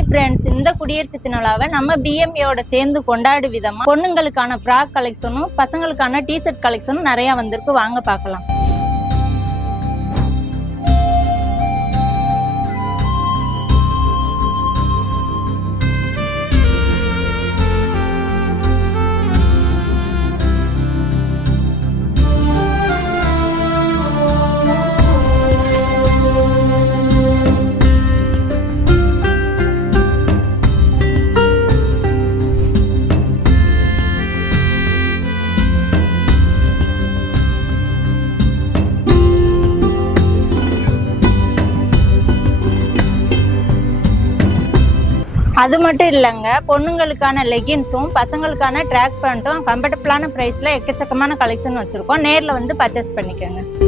Hi friends, இந்த குடியரசு தினவிழாவை நம்ம பிஎம்ஏவோட சேர்ந்து கொண்டாடு விதமாக பொண்ணுங்களுக்கான ஃப்ராக் கலெக்ஷனும் பசங்களுக்கான டிஷர்ட் கலெக்ஷனும் நிறையா வந்திருக்கு. வாங்க பார்க்கலாம். அது மட்டும் இல்லைங்க, பொண்ணுங்களுக்கான லெகின்ஸும் பசங்களுக்கான ட்ராக் பேண்ட்டும் கம்ஃபர்டபுளான ப்ரைஸில் எக்கச்சக்கமான கலெக்ஷன் வச்சுருக்கோம். நேரில் வந்து பர்ச்சேஸ் பண்ணிக்கோங்க.